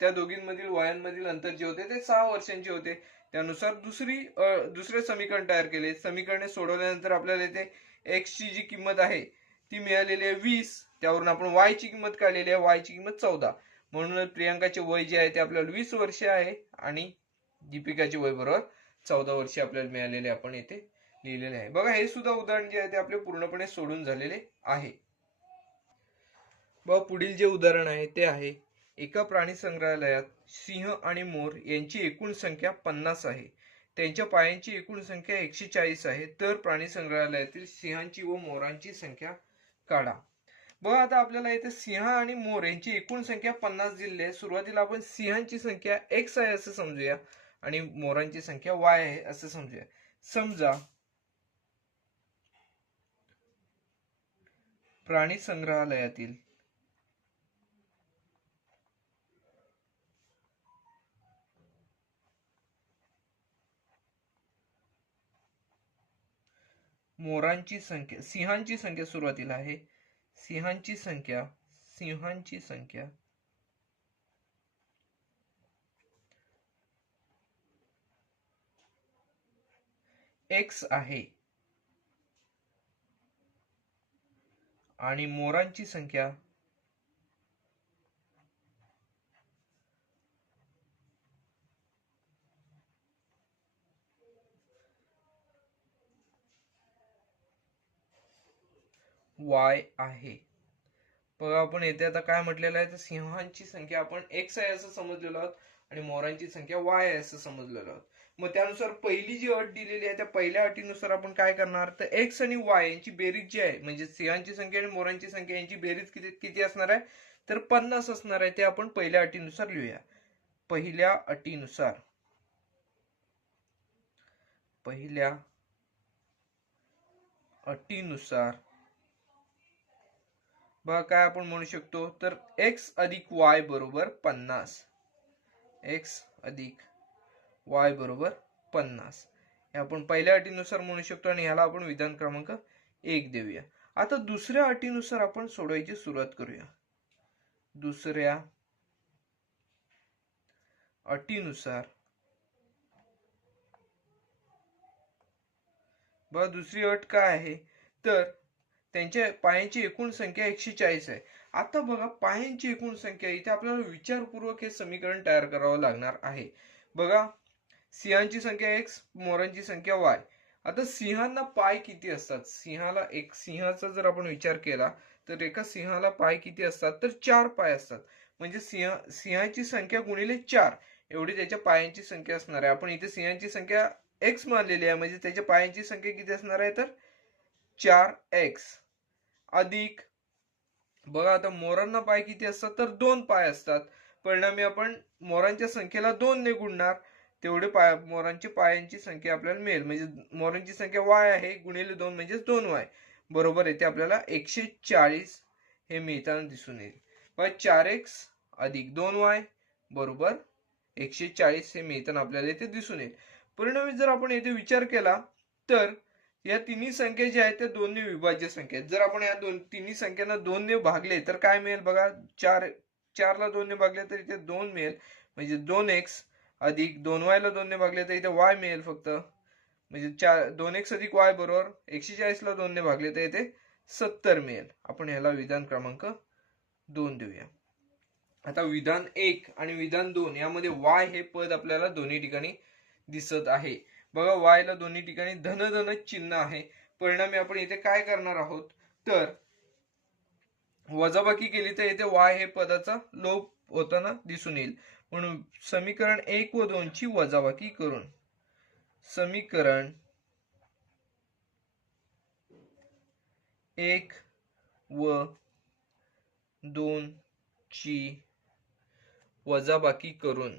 त्या दोघींमधील वयांमधील अंतर जे होते ते 6 वर्षांचे होते, त्यानुसार दुसरे समीकरण तयार केले. समीकरणे सोडवल्यानंतर आपल्याला इथे x ची जी किंमत आहे ती मिळालेली आहे 20, त्यावरून आपण y ची किंमत काढलेली आहे, y ची किंमत 14. म्हणून प्रियांकाचे वय जे आहे ते आपल्याला 20 वर्ष आहे आणि दीपिकाचे वय बरोबर 14 वर्षे आपल्याला मिळालेले आपण येथे लिहिलेले आहे. बघा हे सुद्धा उदाहरण जे आहे ते आपले पूर्णपणे सोडून झालेले आहे. बघा पुढील जे उदाहरण आहे ते आहे, एका प्राणी संग्रहालयात सिंह आणि मोर यांची एकूण संख्या 50 आहे. त्यांच्या पायांची एकूण संख्या 140 आहे. तर प्राणी संग्रहालयातील सिंहांची व मोरांची संख्या काढा. बघा आता आपल्याला इथे सिंह आणि मोर यांची एकूण संख्या 50 दिली आहे. सुरुवातीला आपण सिंहांची संख्या x आहे असं समजूया आणि मोरांची संख्या y आहे असं समजूया. समजा प्राणी संग्रहालयातील सिंहांची संख्या सुरुवातीला आहे. सिंहांची संख्या x आहे आणि मोरांची संख्या y आहे. बघा आपण येथे आता काय म्हटलेलं आहे, तर सिंहांची संख्या आपण x आहे असं समजलेलो आहोत आणि मोरांची संख्या y आहे असं समजलेलो आहोत. मग त्यानुसार पहिली जी अट दिलेली आहे त्या पहिल्या अटीनुसार आपण काय करणार, तर x आणि y यांची बेरीज जी आहे, म्हणजे सिंहांची संख्या आणि मोरांची संख्या यांची बेरीज किती किती असणार आहे, तर 50 असणार आहे. ते आपण पहिल्या अटीनुसार लिहूया. पहिल्या अटीनुसार बघा काय आपण म्हणू शकतो, तर x अधिक y बरोबर 50. x अधिक y बरोबर 50 हे आपण पहिल्या अटीनुसार म्हणू शकतो आणि ह्याला आपण विधान क्रमांक 1 देऊया. आता दुसऱ्या अटीनुसार आपण सोडवायची सुरुवात करूया. दुसऱ्या अटीनुसार बघा दुसरी अट काय आहे, तर त्यांच्या पायांची एकूण संख्या 140 आहे. आता बघा पायांची एकूण संख्या, इथे आपल्याला विचारपूर्वक हे समीकरण तयार करावं लागणार आहे. बघा सिंहांची संख्या x, मोरांची संख्या y. आता सिंहांना पाय किती असतात, सिंहाचा जर आपण विचार केला तर एका सिंहाला पाय किती असतात, तर 4 पाय असतात. म्हणजे सिंहाची संख्या गुणिले 4 एवढी त्याच्या पायांची संख्या असणार आहे. आपण इथे सिंहाची संख्या x मानलेली आहे, म्हणजे त्याच्या पायांची संख्या किती असणार आहे, तर 4x अधिक बघा आता मोरांना पाय किती असतात, तर 2 पाय असतात. परिणामी आपण मोरांच्या संख्येला 2 ने गुणणार, तेवढे मोरांची पायांची संख्या आपल्याला मिळेल. म्हणजे मोरांची संख्या y आहे गुणिले 2 म्हणजे 2y बरोबर येते आपल्याला 140 हे मिळताना दिसून येईल. मग 4x अधिक 2y बरोबर 140 हे मिळताना आपल्याला इथे दिसून येईल. परिणामी जर आपण येथे विचार केला तर या तिन्ही संख्या ज्या आहेत त्या 2 ने विभाज्य संख्या आहेत. जर आपण या तिन्ही संख्यांना 2 ने भागले तर काय मिळेल बघा, 4 ला 2 ने भागले तर इथे 2 मिळेल, म्हणजे 2x अधिक 2y ला 2 ने भागले तर इथे y मिळेल फक्त, म्हणजे 2x अधिक y बरोबर 140 ला 2 ने भागले तर इथे 70 मिळेल. आपण ह्याला विधान क्रमांक 2 देऊया. आता विधान 1 आणि विधान 2 यामध्ये y हे पद आपल्याला दोन्ही ठिकाणी दिसत आहे. बघा y ला दोन्ही ठिकाणी धन धन चिन्ह आहे. परिणामी आपण इथे काय करणार आहोत, तर वजाबाकी केली तर इथे y हे पदाचा लोप होताना दिसून येईल. म्हणून समीकरण 1 व 2 ची वजाबाकी करून समीकरण 1 व 2 ची वजाबाकी करून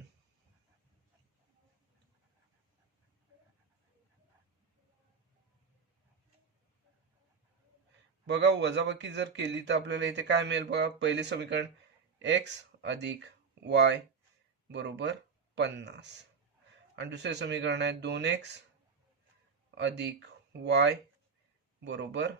बघा वजाबाकी जर केली तर आपल्याला इथे काय मिळेल बघा, पहिले समीकरण x अधिक y बरोबर 50 आणि दुसरे समीकरण आहे 2x अधिक y बरोबर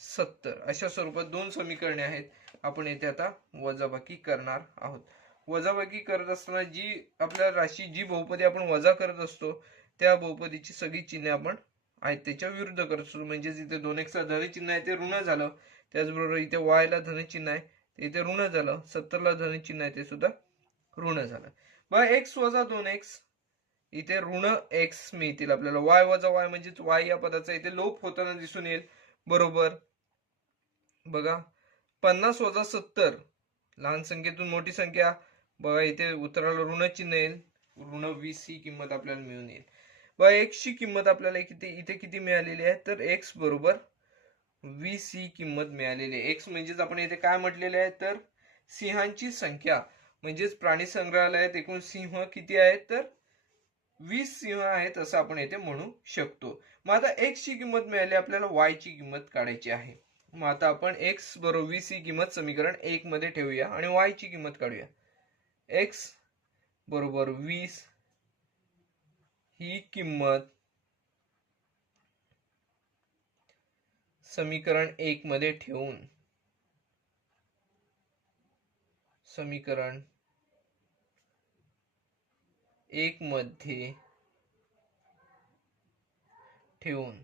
70. अशा स्वरूपात दोन समीकरणे आहेत. आपण येथे आता वजाबाकी करणार आहोत. वजाबाकी करत असताना जी आपल्या राशी जी बहुपदी आपण वजा करत असतो त्या बहुपदीची सगळी चिन्हे आपण आहेत त्याच्या विरुद्ध करत असतो. म्हणजे इथे 2x ला धन चिन्ह आहे ते ऋण झालं, त्याचबरोबर इथे y ला धन चिन्ह आहे ते इथे ऋण झालं, 70 ला धन चिन्ह आहे ते सुद्धा ऋण झालं. बघा x वजा 2x इथे ऋण x मिळतील आपल्याला, y वजा y म्हणजेच y या पदाचा इथे लोप होताना दिसून येईल बरोबर. बघा 50 वजा 70 लहान संख्येतून मोठी संख्या, बघा इथे उत्तराला ऋण चिन्ह येईल, ऋण 20 ही किंमत आपल्याला मिळून येईल. बघा x ची किंमत आपल्याला इथे किती मिळालेली आहे, तर x बरोबर 20 ही किंमत मिळालेली आहे. x म्हणजेच आपण इथे काय म्हटलेले आहे, तर सिंहांची संख्या, म्हणजेच प्राणी संग्रहालयात एकूण सिंह किती आहेत, तर 20 सिंह आहेत असं आपण येथे म्हणू शकतो. मग आता x ची किंमत मिळाली, आपल्याला y ची किंमत काढायची आहे. मग आता आपण x बरोबर 20 ही किंमत समीकरण 1 मध्ये ठेवूया आणि y ची किंमत काढूया. x बरोबर 20 ही किंमत समीकरण 1 मध्ये ठेवून समीकरण 1 मध्ये ठेवून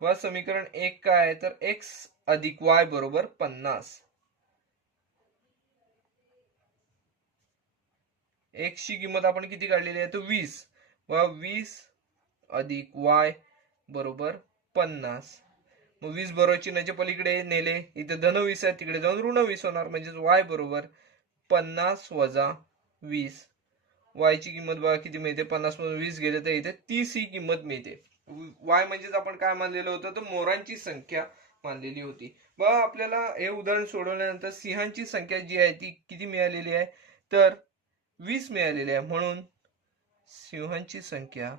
व समीकरण 1 काय आहे, तर x अधिक वाय बरोबर 50. x ची किंमत आपण किती काढलेली आहे, तर 20. व 20 अधिक वाय बरोबर 50. मग 20 बरोबर चिन्हाच्या पलीकडे नेले, इथे धन 20 आहे, तिकडे जाऊन ऋण 20 होणार, म्हणजे वाय बरोबर 50 वजा 20. वाय ची किंमत बघा किती मिळते, 50 मधून 20 गेले तर इथे 30 ही किंमत मिळते. वाय म्हणजेच आपण काय मानलेलं होतं, तर मोरांची संख्या मानलेली होती. बघा आपल्याला हे उदाहरण सोडवल्यानंतर सिंहांची संख्या जी आहे ती किती मिळालेली आहे, तर 20 मिळालेली आहे. म्हणून सिंहांची संख्या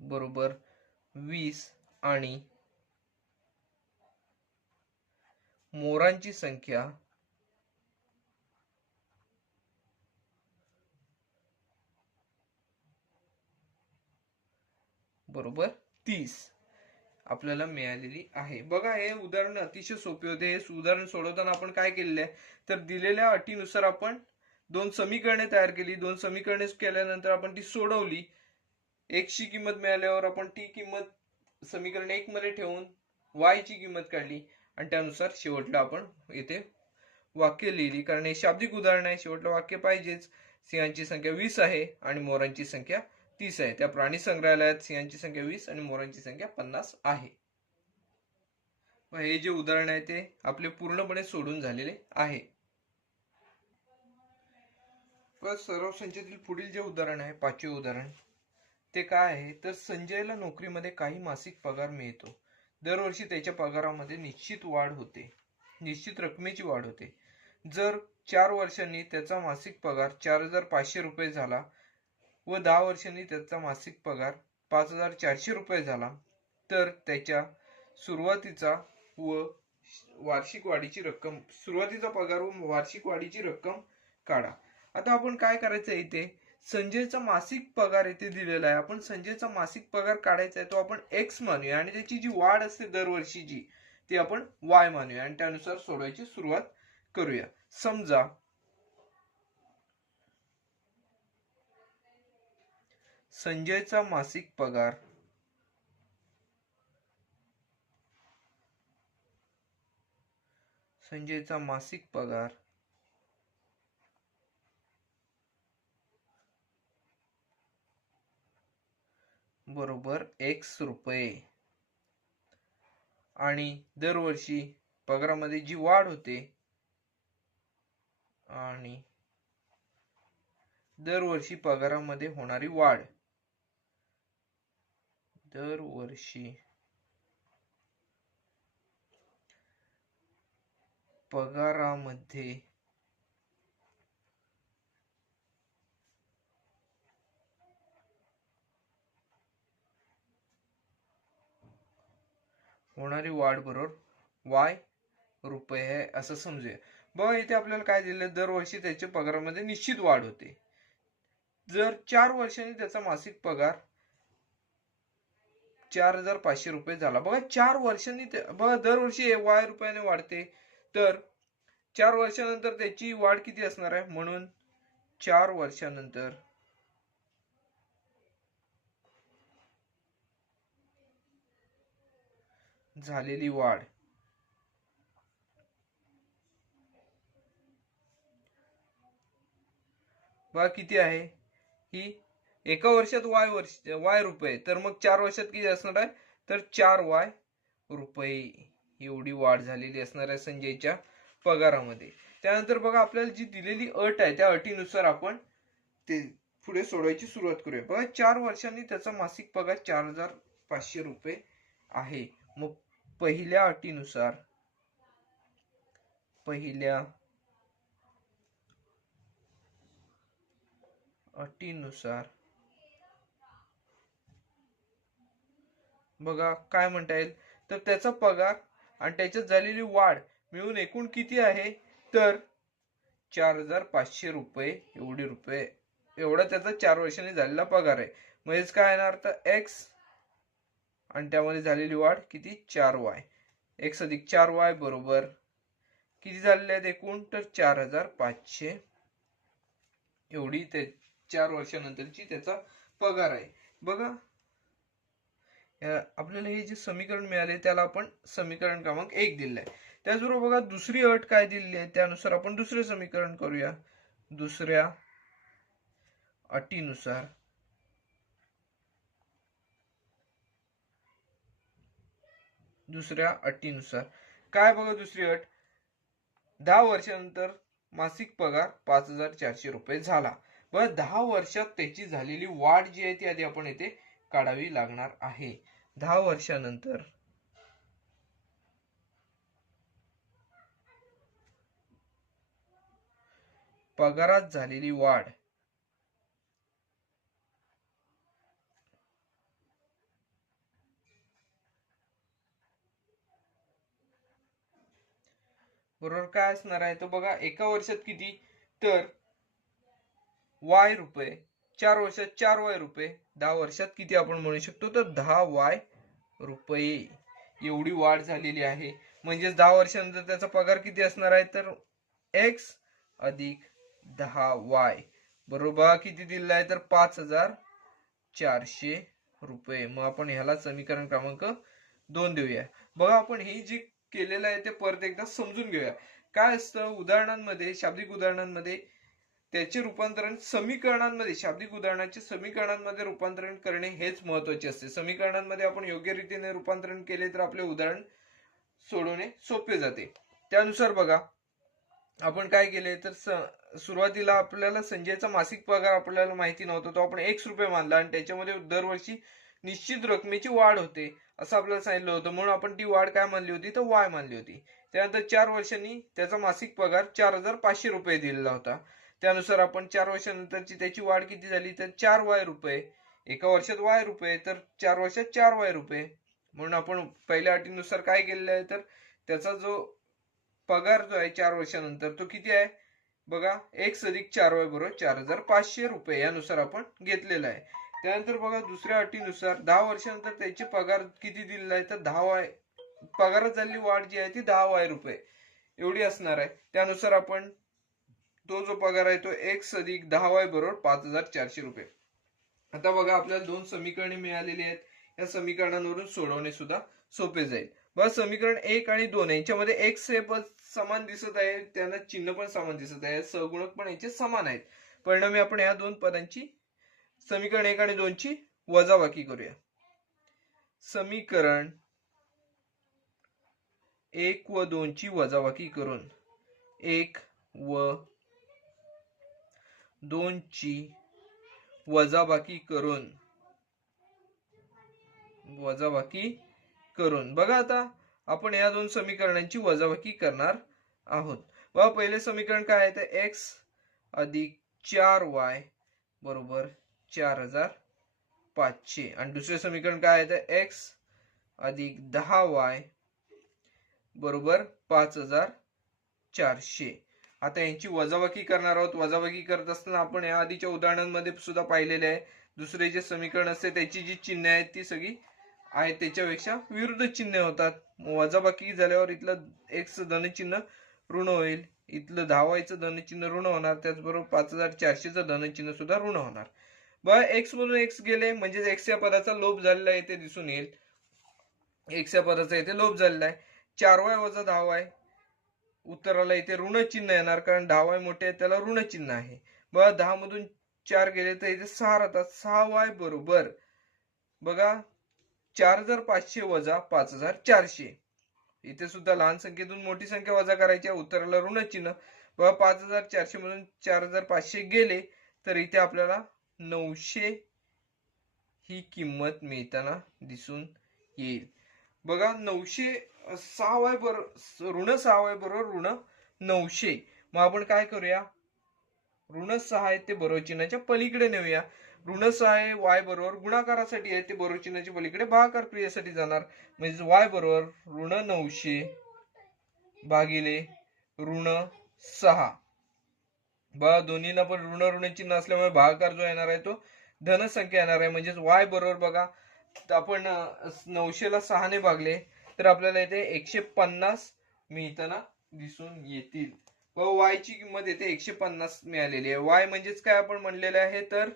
बरोबर 20 आणि मोरांची संख्या बरोबर 30 आपल्याला मिळालेली आहे. बघा हे उदाहरण अतिशय सोपे होते. हे उदाहरण सोडवताना आपण काय केलेले आहे, तर दिलेल्या अटीनुसार आपण दोन समीकरणे तयार केली. दोन समीकरणे केल्यानंतर आपण ती सोडवली. x ची किंमत मिळाल्यावर आपण ती किंमत समीकरण 1 मध्ये ठेवून y ची किंमत काढली आणि त्यानुसार शेवटला आपण इथे वाक्य लिहिली. कारण हे शाब्दिक उदाहरण आहे, शेवटला वाक्य पाहिजेच. सिंहांची संख्या 20 आहे आणि मोरांची संख्या 30 आहे. त्या प्राणी संग्रहालयात सिंहांची संख्या 20 आणि मोरांची संख्या 50 आहे. हे जे उदाहरण आहे ते आपले पूर्णपणे सोडून झालेले आहे. सराव संख्येतील पुढील जे उदाहरण आहे, पाचवे उदाहरण, ते काय आहे, तर संजयला नोकरीमध्ये काही मासिक पगार मिळतो. दरवर्षी त्याच्या पगारामध्ये निश्चित रकमेची वाढ होते. जर 4 वर्षांनी त्याचा मासिक पगार 4,500 रुपये झाला व 10 वर्षांनी त्याचा मासिक पगार 5,400 रुपये झाला, तर त्याच्या सुरुवातीचा पगार व वार्षिक वाढीची रक्कम काढा. आता आपण काय करायचं, इथे संजयचा मासिक पगार इथे दिलेला आहे. आपण संजयचा मासिक पगार काढायचा आहे, तो आपण एक्स मानूया आणि त्याची जी वाढ असते दरवर्षीची ती आपण वाय मानूया आणि त्यानुसार सोडवायची सुरुवात करूया. समजा संजयचा मासिक पगार बरोबर x रुपये आणि दरवर्षी पगारामध्ये जी वाढ होते आणि दरवर्षी पगारामध्ये होणारी वाढ, दरवर्षी पगारामध्ये होणारी वाढ बरोबर वाय रुपये आहे असं समजूया. बघा इथे आपल्याला काय दिलं, दरवर्षी त्याच्या पगारामध्ये निश्चित वाढ होते. जर 4 वर्षांनी त्याचा मासिक पगार 4,500 रुपये झाला. बघा 4 वर्षांनी बघा दरवर्षी वाय रुपयाने वाढते, तर 4 वर्षानंतर त्याची वाढ किती असणार आहे, म्हणून 4 वर्षानंतर झालेली वाढ बघा किती आहे, ही एका वर्षात वाय रुपये, तर मग 4 वर्षात किती असणार आहे, तर 4 वाय रुपये एवढी वाढ झालेली असणार आहे संजयच्या पगारामध्ये. त्यानंतर बघा आपल्याला जी दिलेली अट आहे त्या अटीनुसार आपण ते पुढे सोडवायची सुरुवात करूया. बघा 4 वर्षांनी त्याचा मासिक पगार 4,500 रुपये आहे. मग पहिल्या अटीनुसार बघा काय म्हणता येईल, तर त्याचा पगार आणि त्याच्यात झालेली वाढ मिळून एकूण किती आहे, तर 4,500 रुपये एवढा त्याचा 4 वर्षांनी झालेला पगार आहे. म्हणजेच काय येणार, तर एक्स आणि त्यामध्ये झालेली वाढ किती, 4y. एक्स अधिक 4y बरोबर किती झालेले आहेत एकूण, तर 4,500 एवढी ते 4 वर्षानंतरची त्याचा पगार आहे. बघा आपल्याला हे जे समीकरण मिळाले त्याला आपण समीकरण क्रमांक 1 दिलेलं आहे. त्याचबरोबर बघा दुसरी अट काय दिलेली आहे त्यानुसार आपण दुसरे समीकरण करूया. दुसऱ्या अटीनुसार काय बघा दुसरी अट, 10 वर्षानंतर मासिक पगार 5,400 रुपये झाला. व 10 वर्षात त्याची झालेली वाढ जी आहे ती आधी आपण येथे काढावी लागणार आहे. 10 वर्षानंतर पगारात झालेली वाढ बरोबर काय असणार आहे तो बघा, एका वर्षात किती तर वाय रुपये, 4 वर्षात 4 वाय रुपये, 10 वर्षात किती आपण म्हणू शकतो तर 10 वाय रुपये एवढी वाढ झालेली आहे. म्हणजे 10 वर्षानंतर त्याचा पगार किती असणार आहे तर x अधिक 10 वाय बरोबर किती दिलेला आहे तर 5,400 रुपये. मग आपण ह्याला समीकरण क्रमांक 2 देऊया. बघा आपण हे जे केलेलं आहे ते परत एकदा समजून घेऊया. काय असतं उदाहरणांमध्ये, शाब्दिक उदाहरणांमध्ये त्याचे रूपांतरण समीकरणांमध्ये, शाब्दिक उदाहरणाचे समीकरणांमध्ये रूपांतरण करणे हेच महत्वाचे असते. समीकरणांमध्ये आपण योग्य रीतीने रूपांतरण केले तर आपले उदाहरण सोडवणे सोपे जाते. त्यानुसार बघा आपण काय केले तर सुरुवातीला आपल्याला संजयचा मासिक पगार आपल्याला माहिती नव्हता, तो आपण x रुपये मानला आणि त्याच्यामध्ये दरवर्षी निश्चित रकमेची वाढ होते असं आपल्याला सांगितलं होतं, म्हणून आपण ती वाढ काय मानली होती तर y मानली होती. त्यानंतर 4 वर्षांनी त्याचा मासिक पगार 4,500 रुपये दिलेला होता. त्यानुसार आपण 4 वर्षानंतरची त्याची वाढ किती झाली तर 4 वाय रुपये, एका वर्षात वाय रुपये तर 4 वर्षात 4 वाय रुपये. म्हणून आपण पहिल्या अटीनुसार काय केलेलं आहे तर त्याचा जो पगार जो आहे 4 वर्षानंतर तो किती आहे बघा, x अधिक 4 वाय बरोबर 4,500 रुपये यानुसार आपण घेतलेला आहे. त्यानंतर बघा दुसऱ्या अटीनुसार 10 वर्षानंतर त्याची पगार किती दिलेला आहे तर 10 वाय, पगारात झालेली वाढ जी आहे ती 10 वाय रुपये एवढी असणार आहे. त्यानुसार आपण तो जो पगार आहे तो x अधिक 10 वाय बरोबर 5,400 रुपये. आता बघा आपल्याला 2 समीकरणे मिळालेली आहेत. या समीकरणांवरून सोडवणे सुद्धा सोपे जाईल. बस समीकरण 1 आणि 2 यांच्यामध्ये x हे पद समान दिसत आहे, त्यांना चिन्ह पण समान दिसत आहे, सहगुणक पण याचे समान आहेत. परिणामी आपण या दोन पदांची समीकरण 1 आणि 2 ची वजाबाकी करूया. समीकरण 1 व 2 ची वजाबाकी करून 1 व 2 ची वजाबाकी करून बघा आता आपण या दोन समीकरणांची वजाबाकी करणार आहोत. बघा पहिले समीकरण काय आहे तर x अधिक 4y बरोबर 4,500 आणि दुसरे समीकरण काय आहे तर x अधिक 10y बरोबर 5,400. आता यांची वजाबाकी करणार आहोत. वजाबाकी करत असताना आपण या आधीच्या उदाहरणांमध्ये सुद्धा पाहिलेले आहे, दुसरे जे समीकरण असते त्याची जी चिन्ह आहेत ती सगळी आहेत त्याच्यापेक्षा विरुद्ध चिन्ह होतात. वजाबाकी झाल्यावर इथलं x धनचिन्ह ऋण होईल, इथलं 10y चं धनचिन्ह ऋण होणार, त्याचबरोबर 5,400 चं धनचिन्ह सुद्धा ऋण होणार. बघा x मधून x गेले म्हणजे x या पदाचा लोप झालेला आहे ते दिसून येईल. x या पदाचा इथे लोप झालेला आहे. 4y वजा 10y उत्तराला इथे ऋण चिन्ह येणार कारण 10y मोठे आहे त्याला ऋण चिन्ह आहे. बघा 10 मधून 4 गेले तर इथे 6 राहतात. 6y बरोबर बघा 4,500 वजा 5,400. इथे सुद्धा लहान संख्येतून मोठी संख्या वजा करायची आहे, उत्तराला ऋण चिन्ह. बघा 5,400 मधून 4,500 गेले तर इथे आपल्याला 900 ही किंमत मिळताना दिसून येईल. बघा 900 6y बरोबर ऋण 6y बरोबर ऋण 900. मग आपण काय करूया, ऋण 6 आहे ते बरोबर चिन्हाच्या पलीकडे नेऊया. ऋण 6 आहे y बरोबर गुणाकारासाठी आहे ते बरोबर चिन्हाच्या पलीकडे भागाकार क्रियेसाठी जाणार. म्हणजे y बरोबर ऋण 900 भागिले ऋण 6. बघा दोन्हीला पण ऋण ऋण चिन्ह असल्यामुळे भागाकार जो येणार आहे तो धन संख्या येणार आहे. म्हणजे y बरोबर बघा आपण 900 ला 6 ने भागले तर आपल्याला इथे 150 मिळताना दिसून येतील. व वाय ची किंमत येते 150 मिळालेली आहे. वाय म्हणजेच काय आपण म्हणलेलं आहे तर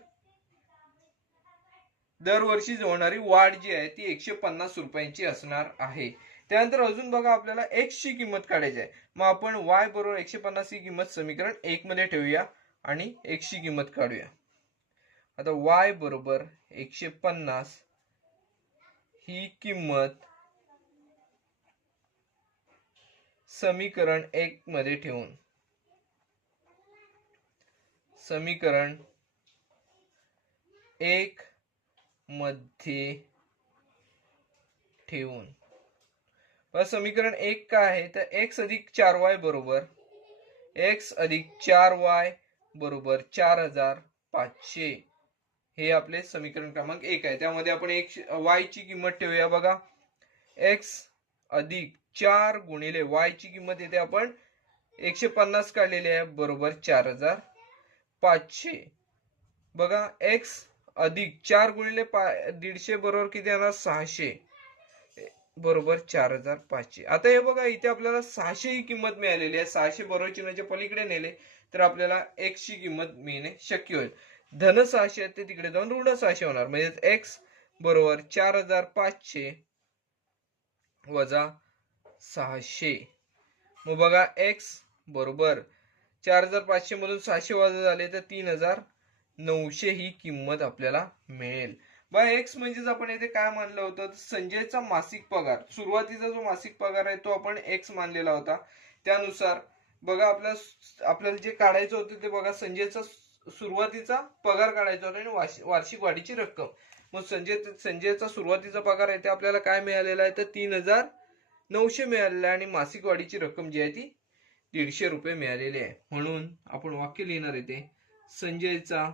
दरवर्षी होणारी वाढ जी आहे ती 150 रुपयांची असणार आहे. त्यानंतर अजून बघा आपल्याला एक्स ची किंमत काढायची आहे. मग आपण वाय बरोबर 150 ही किंमत समीकरण 1 मध्ये ठेवूया आणि एक्स ची किंमत काढूया. आता वाय बरोबर 150 ही किंमत समीकरण 1 मध्ये ठेवून समीकरण 1 मध्ये ठेवून समीकरण 1 काय आहे तर x अधिक 4y बरोबर x अधिक 4y बरोबर 4500 हे आपले समीकरण क्रमांक 1 आहे. त्यामध्ये आपण y ची किंमत ठेवूया. बघा x अधिक 4 गुणिले y ची किंमत येते आपण 150 काढलेली आहे बरोबर 4500. बघा x अधिक 4 गुणिले 150 बरोबर किती येणार 600 बरोबर 4500. आता हे बघा इथे आपल्याला 600 ही किंमत मिळालेली आहे. 600 बरोबर चिन्हाच्या पलीकडे नेले तर आपल्याला x ची किंमत मिळणे शक्य होईल. धन 600 ते तिकडे जाऊन ऋण 600 होणार म्हणजे x बरोबर 4500 वजा 600. मग बघा x बरोबर 4500 मधून 600 वजा झाले तर 3900 ही किंमत आपल्याला मिळेल. बघा एक्स म्हणजेच आपण येथे काय मानलं होतं संजयचा मासिक पगार. सुरुवातीचा जो मासिक पगार आहे तो आपण एक्स मानलेला होता. त्यानुसार बघा आपल्याला जे काढायचं होतं ते बघा संजयचा सुरुवातीचा पगार काढायचा होता आणि वार्षिक वाढीची रक्कम. मग संजयचा सुरुवातीचा पगार आहे ते आपल्याला काय मिळालेला आहे तर 3900 मिळालेला आहे आणि मासिक वाढीची रक्कम जी आहे ती 150 रुपये मिळालेली आहे. म्हणून आपण वाक्य लिहिणार येते संजयचा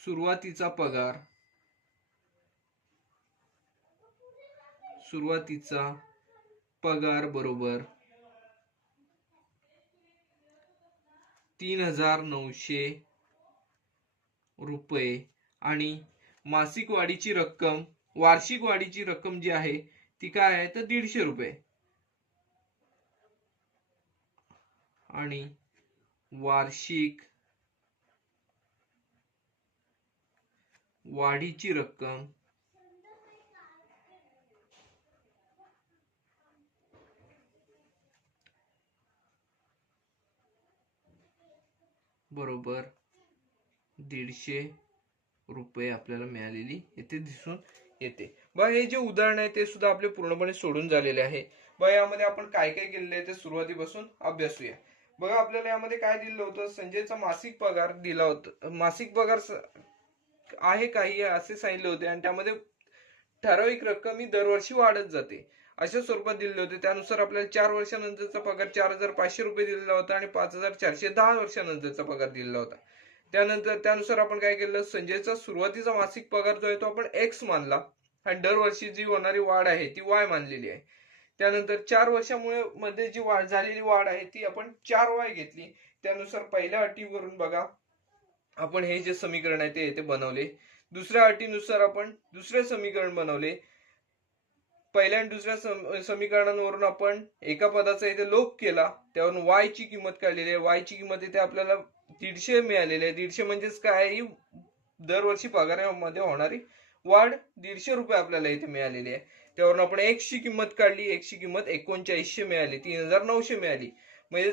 सुरुवातीचा पगार बरोबर 3900 रुपये आणि मासिक वाढीची रक्कम वार्षिक वाढीची रक्कम जी आहे ती काय आहे तर 150 रुपये आणि वार्षिक वाढीची रक्कम बरोबर 150 रुपये आपल्याला मिळालेली येथे दिसून येते. बघा हे जे उदाहरण आहे ते सुद्धा आपले पूर्णपणे सोडून झालेले आहे. बघा यामध्ये आपण काय काय केलेले आहे ते सुरुवातीपासून अभ्यासूया. बघा आपल्याला यामध्ये काय दिलं होतं संजयचा मासिक पगार दिला होता. मासिक पगार आहे काही असे सांगितले होते आणि त्यामध्ये ठराविक रक्कम ही दरवर्षी वाढत जाते अशा स्वरूपात दिले होते. त्यानुसार आपल्याला 4 वर्षानंतरचा पगार 4500 रुपये दिलेला होता आणि 5400 10 वर्षानंतरचा पगार दिलेला होता. त्यानुसार आपण काय केलं संजयचा सुरुवातीचा मासिक पगार जो आहे तो आपण एक्स मानला आणि दरवर्षी जी होणारी वाढ आहे ती वाय मानलेली आहे. त्यानंतर 4 वर्षामुळे मध्ये जी वाढ झालेली वाढ आहे ती आपण 4y घेतली. त्यानुसार पहिल्या अटीवरून बघा आपण हे जे समीकरण आहे ते बनवले. दुसऱ्या अटीनुसार आपण दुसरे समीकरण बनवले. पहिल्या आणि दुसऱ्या समीकरणांवरून आपण एका पदाचा इथे लोप केला. त्यावरून y ची किंमत काढलेली आहे. y ची किंमत इथे आपल्याला 150 मिळालेली आहे. 150 म्हणजेच काय ही दरवर्षी पगारामध्ये होणारी वाढ 150 रुपये आपल्याला इथे मिळालेली आहे. त्यावरून आपण x ची किंमत काढली. x ची किंमत 3900 मिळाली 3900 मिळाली. म्हणजे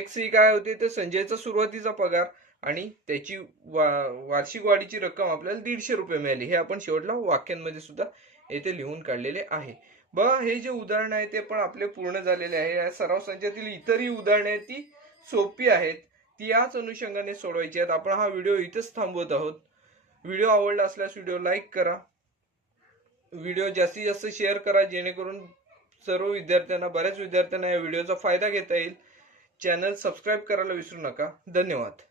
x ही काय होते तर संजयचा सुरुवातीचा पगार आणि त्याची वार्षिक वाढीची रक्कम आपल्याला 150 रुपये मिळाली. हे आपण शेवटला वाक्यांमध्ये सुद्धा येथे लिहून काढलेले आहे. बघा हे जे उदाहरण आहे ते पण आपले पूर्ण झालेले आहे. या सराव संचातील इतरही उदाहरणे आहेत ती सोपी आहेत. ती याच अनुषंगाने सोडवायची आहेत. आपण हा व्हिडिओ इथेच थांबवत आहोत. व्हिडिओ आवडला असल्यास व्हिडिओ लाईक करा. व्हिडिओ जास्तीत जास्त शेअर करा जेणेकरून सर्व विद्यार्थ्यांना बऱ्याच विद्यार्थ्यांना या व्हिडिओचा फायदा घेता येईल. चॅनल सबस्क्राईब करायला विसरू नका. धन्यवाद.